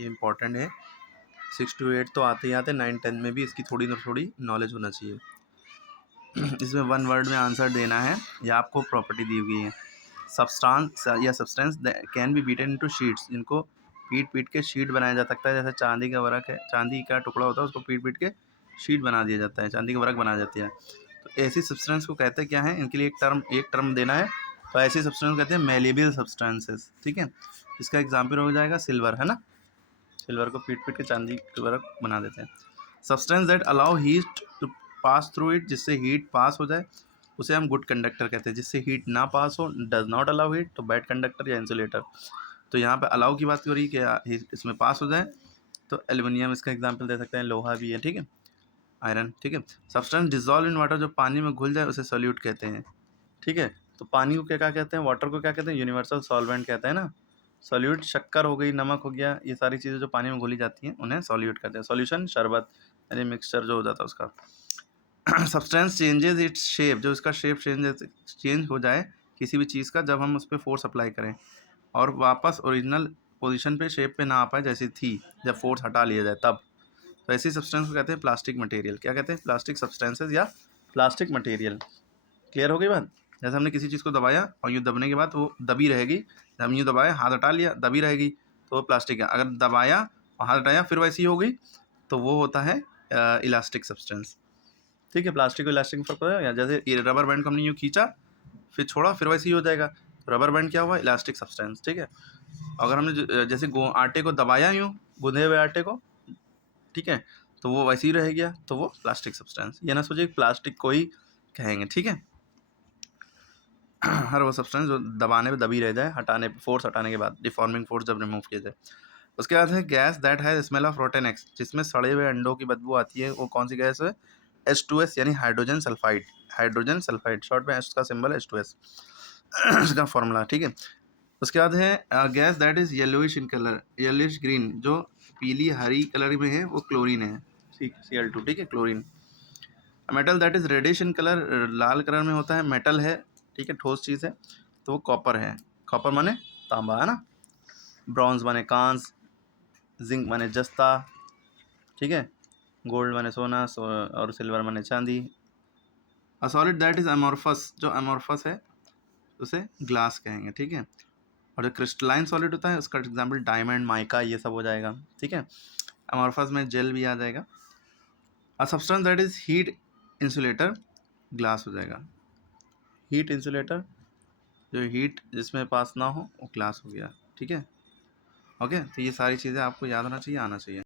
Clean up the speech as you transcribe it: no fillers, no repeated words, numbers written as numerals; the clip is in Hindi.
ये इंपॉर्टेंट है। 6 to 8 तो आते ही आते, 9-10 में भी इसकी थोड़ी ना थोड़ी नॉलेज होना चाहिए। इसमें 1 वर्ड में आंसर देना है या आपको प्रॉपर्टी दी हुई है। सब्सटेंस या substance can be beaten into sheets, जिनको पीट के शीट बनाया जा सकता है। जैसे चांदी का वर्क है, चांदी का टुकड़ा होता है, उसको पीट के शीट बना दिया जाता है, चांदी का वर्क बनाया जाती है। तो ऐसी सब्सटेंस को कहते हैं क्या है, इनके लिए एक टर्म देना है। तो ऐसी सब्सटेंस को कहते हैं मेलेबल सब्सटेंसेस। ठीक है, इसका एग्जाम्पल हो जाएगा सिल्वर, है ना। सिल्वर को पीट के चांदी का वर्क बना देते हैं। Substance that allow heat to pass through it, जिससे हीट पास हो जाए, उसे हम गुड कंडक्टर कहते हैं। जिससे हीट ना पास हो, डज नॉट अलाउ हीट, तो बैड कंडक्टर या इंसुलेटर। तो यहाँ पे अलाउ की बात हो रही है कि इसमें पास हो जाए, तो एल्युमिनियम इसका एग्जांपल दे सकते हैं, लोहा भी है, ठीक है, आयरन। ठीक है, सब्सटेंस डिजॉल्व इन वाटर, जो पानी में घुल जाए उसे सॉल्यूट कहते हैं। ठीक है, तो पानी को क्या कहते हैं, वाटर को क्या कहते हैं, यूनिवर्सल सॉल्वेंट कहते हैं ना। सॉल्यूट शक्कर हो गई, नमक हो गया, ये सारी चीज़ें जो पानी में घुली जाती हैं उन्हें सॉल्यूट कहते हैं। सॉल्यूशन शरबत यानी मिक्सचर जो हो जाता है उसका। सब्सटेंस चेंजेस इट्स शेप, जो इसका शेप चेंज हो जाए किसी भी चीज़ का, जब हम उस पर फोर्स अप्लाई करें और वापस ओरिजिनल पोजीशन पे शेप पे ना आ पाए जैसी थी, जब फोर्स हटा लिया जाए तब। तो ऐसी सब्सटेंस को कहते हैं प्लास्टिक मटेरियल। क्या कहते हैं, प्लास्टिक सब्सटेंसेज या प्लास्टिक मटेरियल। क्लियर हो गई बात। जैसे हमने किसी चीज़ को दबाया और यूँ दबने के बाद वो दबी रहेगी, जब हम यूँ दबाया हाथ हटा लिया दबी रहेगी, तो वो प्लास्टिक है। अगर दबाया और हाथ हटाया फिर वैसी हो गई, तो वो होता है इलास्टिक सब्सटेंस। ठीक है, प्लास्टिक और इलास्टिक में फर्क पड़ेगा। या जैसे रबर बैंड को हमने यूँ खींचा फिर छोड़ा फिर वैसे ही हो जाएगा, तो रबर बैंड क्या हुआ, इलास्टिक सब्सटेंस। ठीक है, अगर हमने जैसे आटे को दबाया यूँ, गूंदे हुए आटे को, ठीक है, तो वो वैसे ही रह गया, तो वो प्लास्टिक सब्सटेंस। ये ना सोचिए प्लास्टिक को ही कहेंगे। ठीक है, हर वो सब्सटेंस जो दबाने पे दबी रह जाए, हटाने पे फोर्स हटाने के बाद, डिफॉर्मिंग फोर्स जब रिमूव किया जाए। उसके बाद है gas that has smell of rotten eggs, जिसमें सड़े हुए अंडों की बदबू आती है। वो कौन सी गैस है, H2S यानी hydrogen sulphide. Hydrogen sulphide short में H का सिंबल H2S इसका फॉर्मूला। ठीक है, उसके बाद है gas that is yellowish in colour, yellowish green, जो पीली हरी कलर में है, वो क्लोरीन है, Cl2। ठीक है, chlorine. Metal that is reddish in colour, लाल कलर में होता है, मेटल है, ठीक है, ठोस चीज़ है, तो वो कॉपर है। कॉपर माने तांबा, है ना। ब्रॉन्ज माने कांस, जिंक माने जस्ता, ठीक है, गोल्ड माने सोना, और सिल्वर माने चांदी। A solid that is amorphous, जो अमोर्फस है उसे ग्लास कहेंगे। ठीक है, और जो क्रिस्टलाइन सॉलिड होता है उसका एग्जाम्पल डायमंड, माइका, ये सब हो जाएगा। ठीक है, अमोर्फस में जेल भी आ जाएगा। A substance that is heat insulator, glass हो जाएगा। हीट इंसुलेटर, जो हीट जिसमें पास ना हो वो ग्लास हो गया। ठीक है, ओके, तो ये सारी चीज़ें आपको याद होना चाहिए, आना चाहिए।